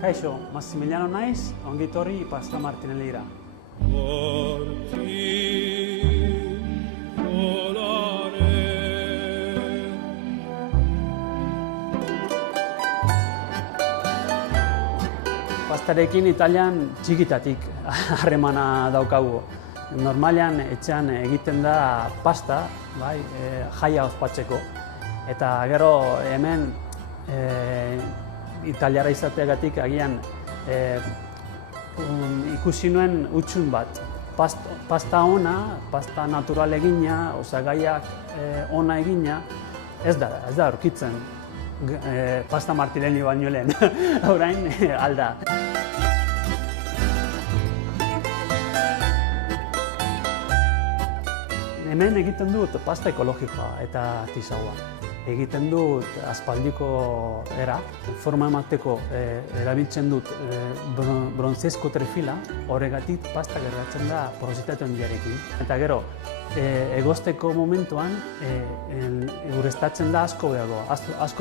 Kaixo, Massimiliano naiz, ongi etorri Pasta Martinellira. Pastarekin Italian txikitatik harremana daukagu. Normalean etxean egiten da pasta, bai, jaia ospatzeko. Eta gero hemen italiara izateagatik agian ikusi nuen hutsun bat. Pasta ona, pasta natural egina, osagaiak ona egina, ez da aurkitzen. Pasta Martinelli baino lehen, orain alda. Hemen egiten dut pasta ekologikoa eta artisaua. Egiten dut aspaldiko era, forma emateko erabiltzen dut bronzezko trefila, horregatik pasta gertatzen da porositate handiarekin. Eta gero, egosteko momentuan ureztatzen da asko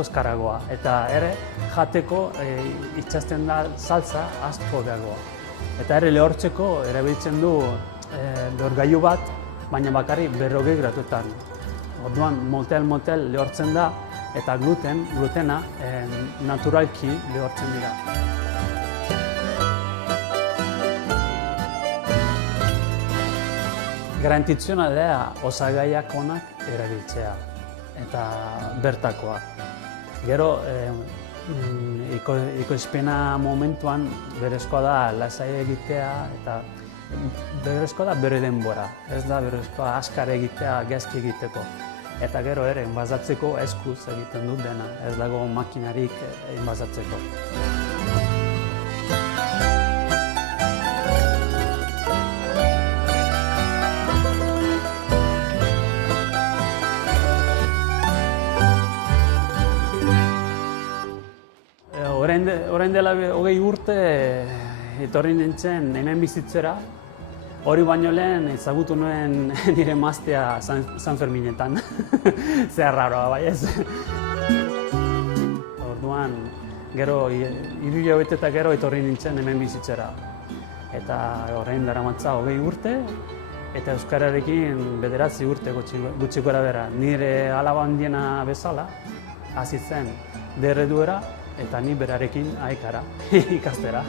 azkaragoa. Eta ere, jateko itxasten da salsa asko beagoa. Eta ere lehortzeko erabiltzen du lehorgailu bat, baina bakarrik 40 graduetan. Orduan, motel lehortzen da, eta glutena naturalki lehortzen dira. Garantiziona da osagaiak onak erabiltzea, eta bertakoak. Gero, ekoizpena momentuan berezkoa da lasai egitea, eta berezkoa da bere denbora. Ez da berezkoa askar egitea, gaizki egiteko. Eta gero ere, enbasatzeko eskuz egiten dut dena, ez dago makinarik enbasatzeko. Orain dela 20 urte etorri nintzen hemen bizitzera. Hori baino lehen ezagutu nuen nire emaztea San Ferminetan. Zer raroa, bai ez? Orduan, gero, 3 hilabete eta gero etorri nintzen hemen bizitzera. Eta orain daramatza 20 urte, eta euskararekin 9 urte gutxi gora bera. Nire alaba handiena bezala, hasi zen derreduera, eta ni berarekin aekara, ikastera.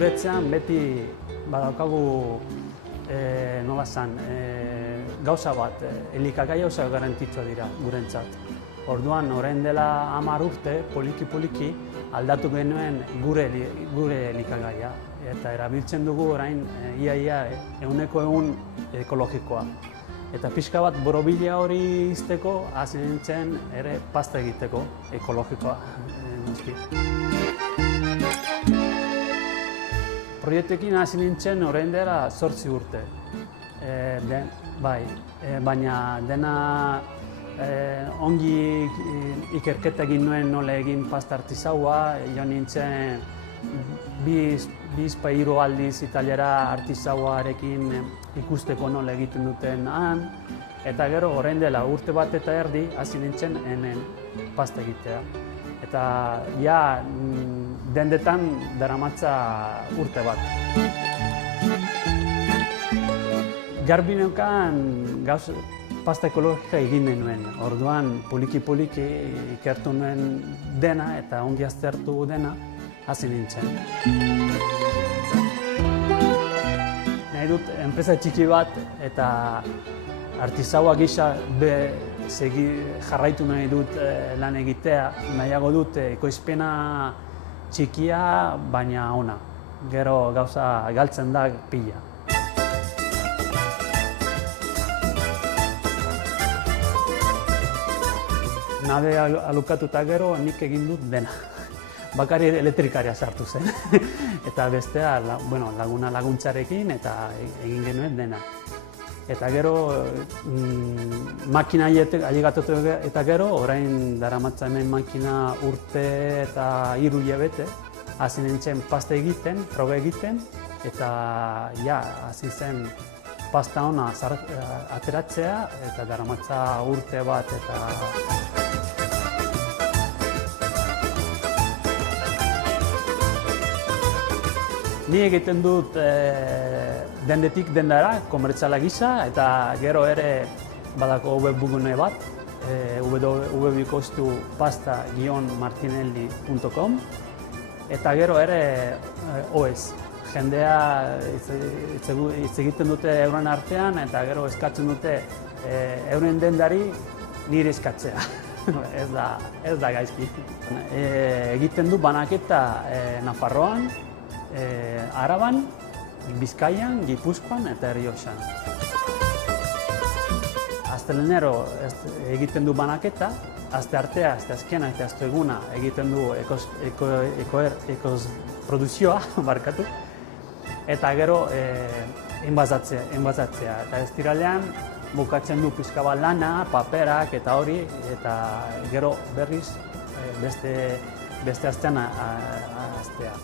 Guretzean beti badaukagu nola zan, gauza bat, elikagaia oso garrantzitsua dira gurentzat. Orduan, orain dela 10 urte, poliki aldatu genuen gure elikagaia. Eta erabiltzen dugu orain ia 100% ekologikoa. Eta pixka bat borobila hori izteko, hasi nintzen ere pasta egiteko ekologikoa. Proiektuekin hasi nintzen orain dela 8 urte. Baina dena ongi ikerketa egin nuen nola egin pasta artisaua, jo nintzen 2-3 aldiz italiara artisauarekin ikusteko nola egiten duten han. Eta gero orain dela urte bat eta erdi hasi nintzen hemen pasta egitea. Eta ja dendetan daramatza urte bat. Garbi neukan pasta ekologika egin nuen. Orduan poliki ikertu nuen dena eta ongi aztertu dena hasi nintzen. Nahi dut enpresa txiki bat eta artisaua gisa jarraitu nahi dut lan egitea, nahiago dut ekoizpena txikia, baina ona. Gero gauza galtzen da pila. Nabe alukatuta gero nik egin dut dena. Bakari elektrikaria sartu zen. Eta bestea laguntzarekin eta egin genuen dena. Eta gero makina ailegatutu eta gero, orain daramatza hemen makina urte eta 3 hilabete, hasi nintzen pasta egiten, proba egiten, eta ja, hasi zen pasta ona ateratzea, eta daramatza urte bat eta... Ni egiten dut dendetik dendara, komertziala gisa, eta gero ere badako webgune bat, www.pasta-martinelli.com, eta gero ere OES. Jendea hitz egiten dute euren artean, eta gero eskatzen dute euren dendari nire eskatzea. Ez da gaizki. Egiten du banaketa Nafarroan, Araban, Bizkaian, Gipuzkoan eta Errioxan. Astelenero egiten du banaketa, asteartea, asteazkena eta asteeguna egiten du ekosproduzioa, barkatu, eta gero enbasatzea. Eta estiralean bukatzen du pixka bat lana, paperak eta hori, eta gero berriz beste astean astea.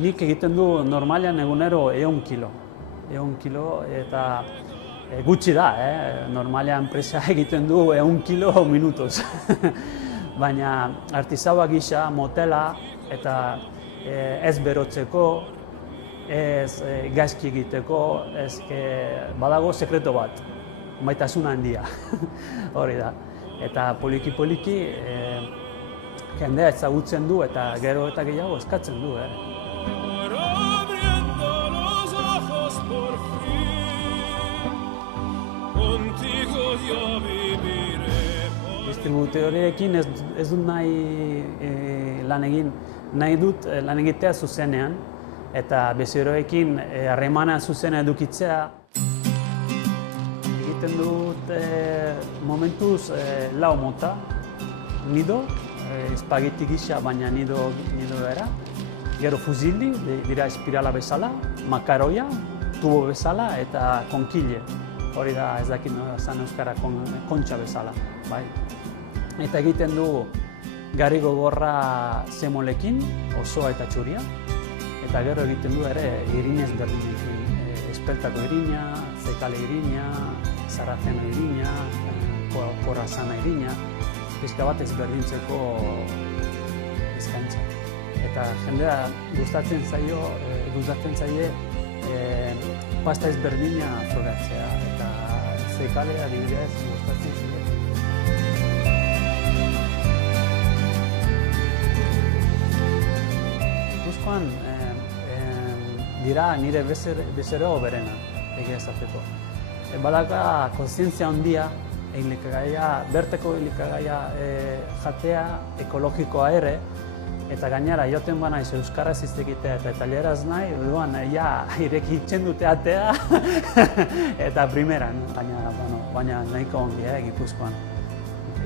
Nik egiten du normalean egunero 100 kilo. 100 kilo eta gutxi da, normalean enpresa egiten du 100 kilo minutos. Baina artisaua gisa, motela eta ez berotzeko, ez gaizki egiteko, badago sekreto bat, maitasun handia, hori da. Eta poliki-poliki jendea ezagutzen du eta gero eta gehiago eskatzen du. Distributoreekin ez dut nahi lan egitea zuzenean, eta bezeroekin harremana zuzena edukitzea. Egiten dut momentuz lau mota, nido, espageti gisa, baina nido era. Gero fuzili, dira espirala bezala, makaroia, tubo bezala eta konkile. Hori da, ez dakit zan euskara, kontxa bezala. Eta egiten du gari gogorra zemolekin, osoa eta txuria. Eta gero egiten du ere irinez berdinekin. Espeltako irina, zekale irina, sarraceno irina, korazana irina. Pizka bat ezberdintzeko eskaintza. Eta jendea gustatzen zaie pasta ezberdina probatzea, eta zekale adibidez gustatzen zaie. Gipuzkoan dira nire bezero berena egia esateko. Badaka kontzientzia handia berteko elikagaia jatea, ekologikoa ere, eta gainera joten banaiz euskaraz hitz egitea eta italieraz nahi, orduan ireki itzen dute atea eta primeran, baina nahiko ongi Gipuzkoan.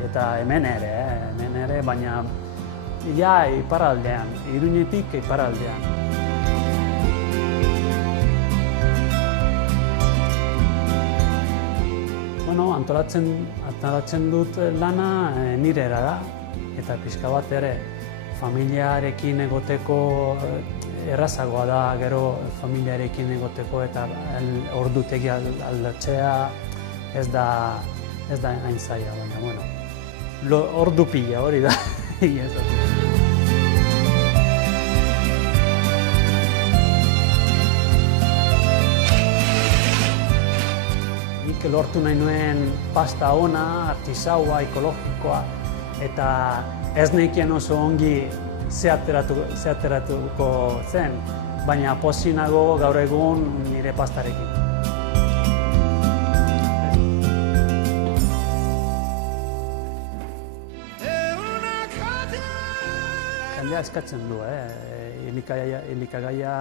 Eta hemen ere, baina iparraldean, Iruñetik iparraldean. Antolatzen dut lana nire erara, eta pixka bat ere familiarekin egoteko errazagoa da, gero familiarekin egoteko eta ordutegi aldatzea ez da hain zaila, baina ordu pila hori da. Nik lortu nahi nuen pasta ona, artisaua, ekologikoa, eta ez nekien oso ongi ze ateratuko zen, baina pozik nago gaur egun nire pastarekin. Jendea eskatzen du, elikagaia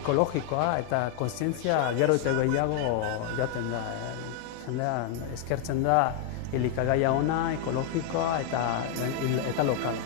ekologikoa eta kontzientzia gero eta gehiago jaten da. Jendea eskertzen da elikagaia ona, ekologikoa eta lokala.